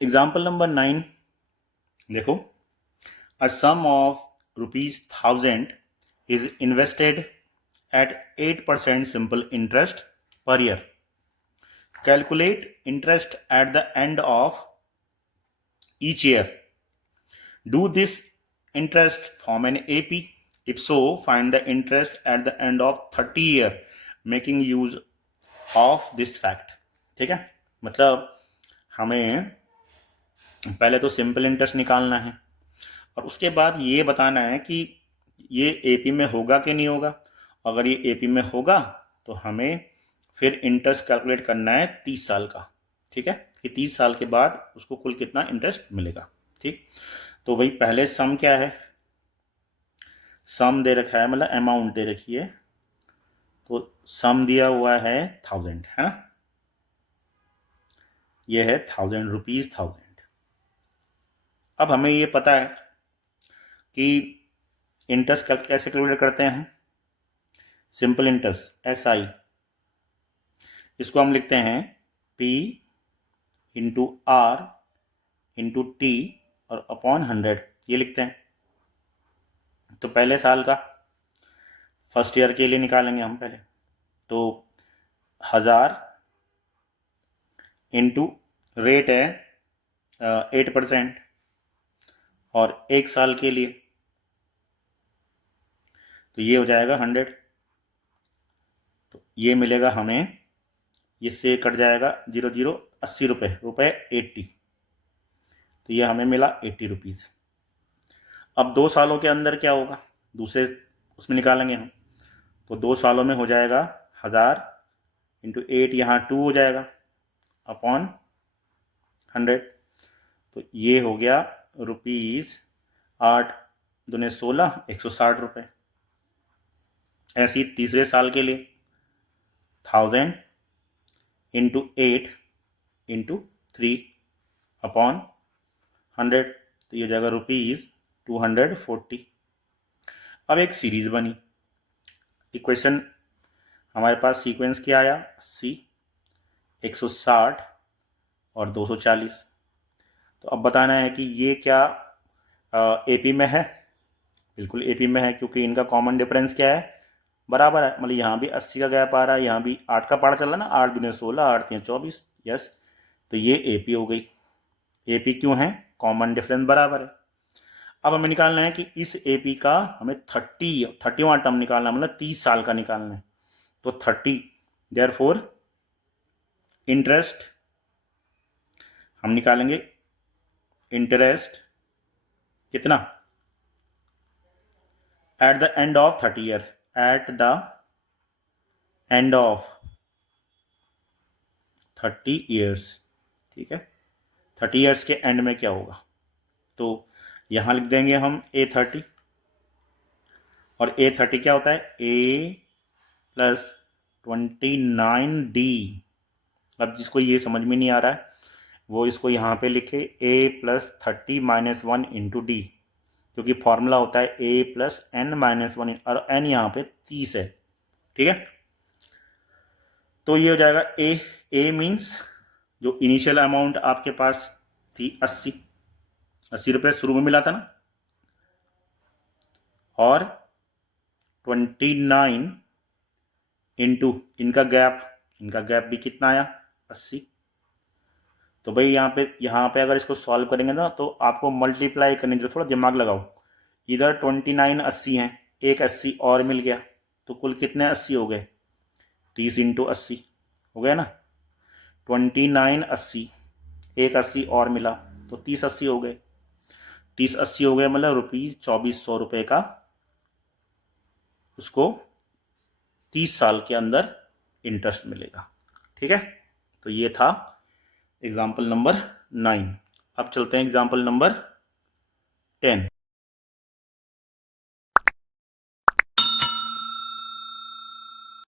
Example number 9 देखो, a sum of ₹1000 is invested at 8% simple interest per year. Calculate interest at the end of each year. Do this interest form an AP? If so, find the interest at the end of 30 year making use of this fact. ठीक है, मतलब हमें पहले तो simple interest निकालना है और उसके बाद ये बताना है कि ये एपी में होगा कि नहीं होगा। अगर ये एपी में होगा तो हमें फिर इंटरेस्ट कैलकुलेट करना है 30 साल का। ठीक है, कि 30 साल के बाद उसको कुल कितना इंटरेस्ट मिलेगा। ठीक, तो भाई पहले सम क्या है, सम दे रखा है, मतलब अमाउंट दे रखी है, तो सम दिया हुआ है 1000 है ना, ये है 1000 रुपीज 1000। अब हमें ये पता है कि इंटरेस्ट कैसे कैलकुलेट करते हैं, सिंपल इंटरेस्ट SI, इसको हम लिखते हैं P into R into T और अपॉन 100, ये लिखते हैं। तो पहले साल का फर्स्ट ईयर के लिए निकालेंगे हम पहले, तो 1000 इंटू रेट है 8% और एक साल के लिए तो ये हो जाएगा 100। तो ये मिलेगा हमें, इससे कट जाएगा 00 80 रुपये 80, तो ये हमें मिला 80 रुपीज़। अब 2 सालों के अंदर क्या होगा, दूसरे उसमें निकालेंगे हम, तो 2 सालों में हो जाएगा 1000 इंटू 8, यहाँ 2 हो जाएगा अपॉन 100, तो ये हो गया ₹8 दूने 16 160 रुपये। ऐसे ही तीसरे साल के लिए 1000 इंटू 8 इंटू 3 अपॉन 100, तो ये हो जाएगा ₹240। अब एक सीरीज बनी, इक्वेशन हमारे पास सीक्वेंस क्या आया, 80 160 और 240। तो अब बताना है कि ये क्या एपी में है, बिल्कुल एपी में है, क्योंकि इनका कॉमन डिफरेंस क्या है, बराबर है। मतलब यहाँ भी 80 का गैप आ रहा है, यहाँ भी 8 का पारा चल रहा है ना, 8 दूने 16 8 3 24, यस, तो ये एपी हो गई। एपी क्यों है, कॉमन डिफरेंस बराबर है। अब हमें निकालना है कि इस एपी का हमें 30वां टर्म निकालना है, मतलब 30 साल का निकालना है। तो 30, देयरफॉर इंटरेस्ट हम निकालेंगे, इंटरेस्ट कितना, at the end of 30 year, at the end of 30 years. ठीक है, 30 ईयर्स के एंड में क्या होगा, तो यहां लिख देंगे हम A30, और A30 क्या होता है, A प्लस 29D। अब जिसको ये समझ में नहीं आ रहा है वो इसको यहाँ पे लिखे A plus 30 minus 1 into D, क्योंकि फॉर्मूला होता है A प्लस N माइनस 1 और N यहाँ पे 30 है। ठीक है, तो ये हो जाएगा A मीन्स जो इनिशियल अमाउंट आपके पास थी 80 रुपये शुरू में मिला था ना, और 29 इंटू इनका गैप भी कितना आया 80। तो भाई यहाँ पे अगर इसको सॉल्व करेंगे ना तो आपको मल्टीप्लाई करने की, थोड़ा दिमाग लगाओ, इधर 29 80 हैं, एक 80 और मिल गया, तो कुल कितने 80 हो गए, 30 इंटू 80 हो गया ना, 29 80, एक 80 और मिला तो 30 80 हो गए, 30 80 हो गए, मतलब ₹2400 का उसको 30 साल के अंदर इंटरेस्ट मिलेगा। ठीक है, तो ये था एग्जाम्पल नंबर 9। अब चलते हैं एग्जाम्पल नंबर 10।